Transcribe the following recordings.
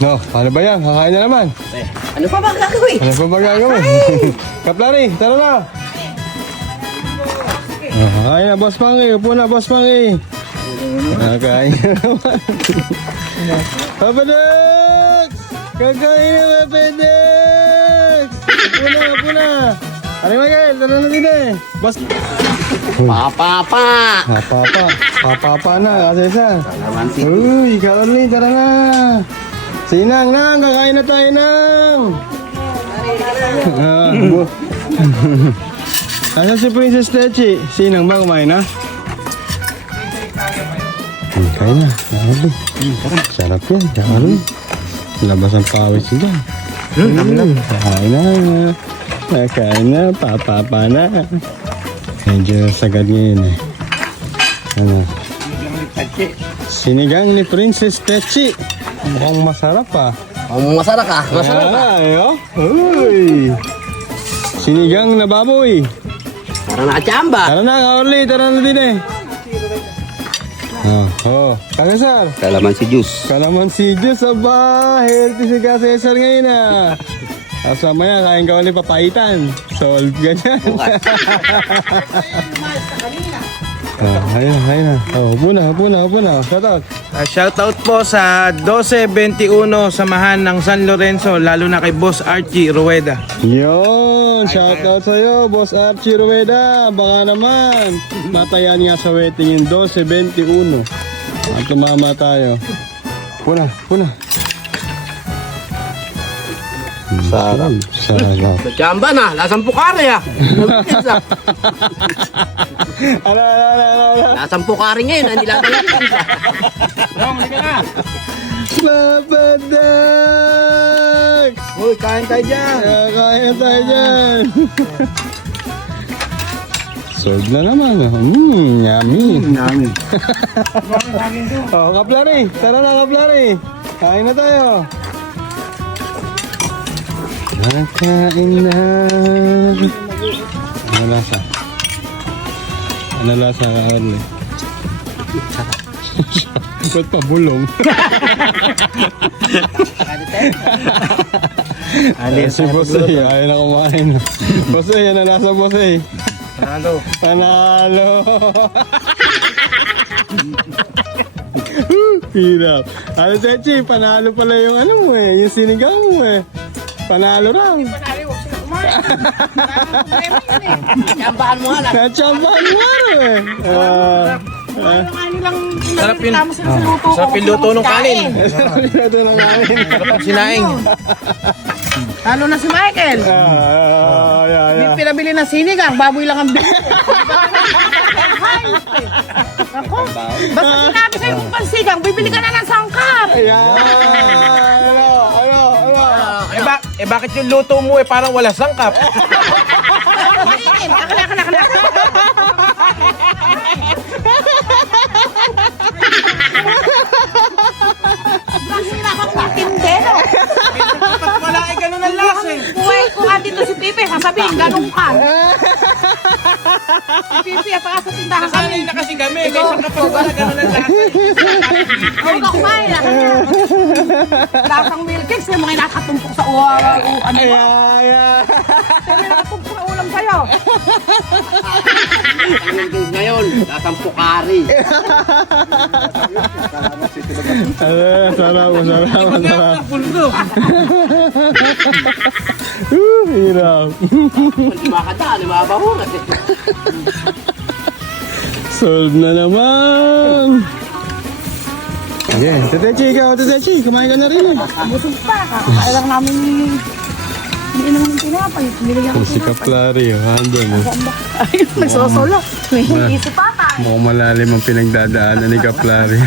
No, ano ba yan? Kakain na naman. Ano pa ba gagawin? Ano pa ba gagawin? Kaplari, tara na. Kakain na, Boss Pangi. Upo na, Boss Pangi. Kakain na naman. Papa Dex! Kakain na, Papa Dex! Upo na. Aling Miguel, tara na din eh. Boss... Papa! Papa na, kasi isa. Uy, Carly, tara na. Sinang, kakain na tayo, Nang. Asan si Princess Techi? Sinang ba kumain na? Kain na, Carly. Sarap yan, Carly. Labas ang pawis siya. Kain na, papa na. Medyo sagad ngayon eh. Ano? Sinigang ni Princess Techi. Mukhang masarap ah. Masarap ka? Masarap ka? Ayo. Uy. Sinigang na baboy. Para nakachamba. Tara na, Carly. Tara na din eh. Cesar. Kalamansi juice. Aba, healthy si Cesar ngayon ah. Kasama yan, kain ka ulit papaitan. Solve ganyan. Ayun na. Upo na. Shoutout. Shoutout po sa 1221 Samahan ng San Lorenzo, lalo na kay Boss Archie Rueda. Yun, shoutout sa'yo, Boss Archie Rueda. Baka naman, matayan nga sa wedding yung 12-21. At tumama tayo. Puna. Sarap. Chamba na, lasang pukari ah. Ano. Lasang pukari ngayon, hindi lang pizza. Babadak! Uy, kain tayo dyan. Kain tayo dyan. Solve na naman. Yummy. Kaplari. Tara na, Kaplari. Kain na tayo. Nakain na. Ano lasa ka, Arle? Ba't pa bulong? Si Bosey, ayaw na kumain. Bosey, yan ang lasa, Bosey. Panalo. Hirap. Ano, Techi, panalo pala yung ano mo eh, yung sinigang mo eh. Panalo lang. Chambahan mo nga lang. Kachambahan mo eh. Sarap yung luto ng kanin. Sarap ng kanin. Sarap yung sinaing. Lalo na si Michael. Hindi pinabili ng sinigang, baboy lang ang bili. Ako, basta sinabi sa'yo kung pansigang, bibili ka na ng sangkap. Bakit yung luto mo parang wala sangkap? Mainin, akala. Kasi nakakatindi, no? Wala ganun ang lasa eh. Kung andito si Pipe, sasabihin, ganun ka. Si Pipe, at sa tindahan kami. Sanay na kasi kami. May sangkap pa wala ganun ang lasa eh. Huwag ako kumain, lasang milkcakes, may mga nakatumpok sa ano ba? May nakatumpok na ulam sa'yo. Ngayon, lasang pukari. Sarap. Hirap. Limabaho na. Solve na naman. Okay, Tetechi, kumain ka na rin eh. Busog pa, kakakain lang namin ininom ng tinapay. Binigyan ko Si Kaplari, handon. Ay, nagsosolo. May isip pa pa. Mukhang malalim ang pinagdadaanan ni Kaplari.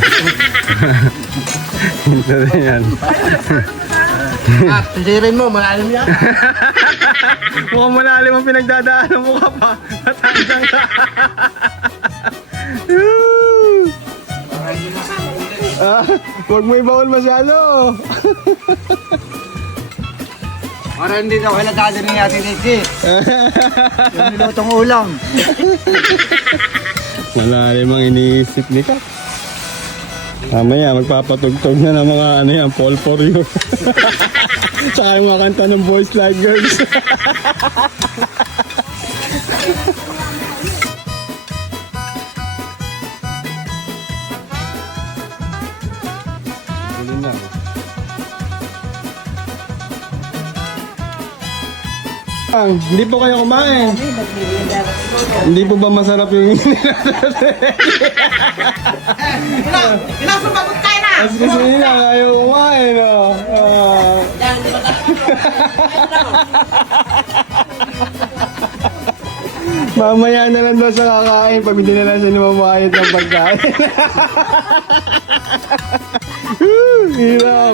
Hinto na yan. Sisirin mo, malalim yan. Mukhang malalim ang pinagdadaanan mo ka pa. Matandang ka. Huwag mo ibawal masyado. Para hindi daw halata din ni Ate Nicky. Yung nilutong ulam. Malalim ang iniisip ni Kap. Mamaya, magpapatugtog na ng mga ano yan, Fall for You. Tsaka yung mga kanta ng Boys Like Girls. Hindi po kayo kumain. Hindi po ba masarap yung Inasumpagot tayo na! As kasi nila, ayaw kumain, oh. Mamaya na lang daw sa kakain pag hindi na lang sila mamayad ng pagkain. Hirap.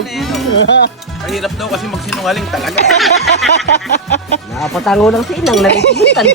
Mahirap daw kasi magsinungaling talaga. Napatango ng sinang, nalitigitan.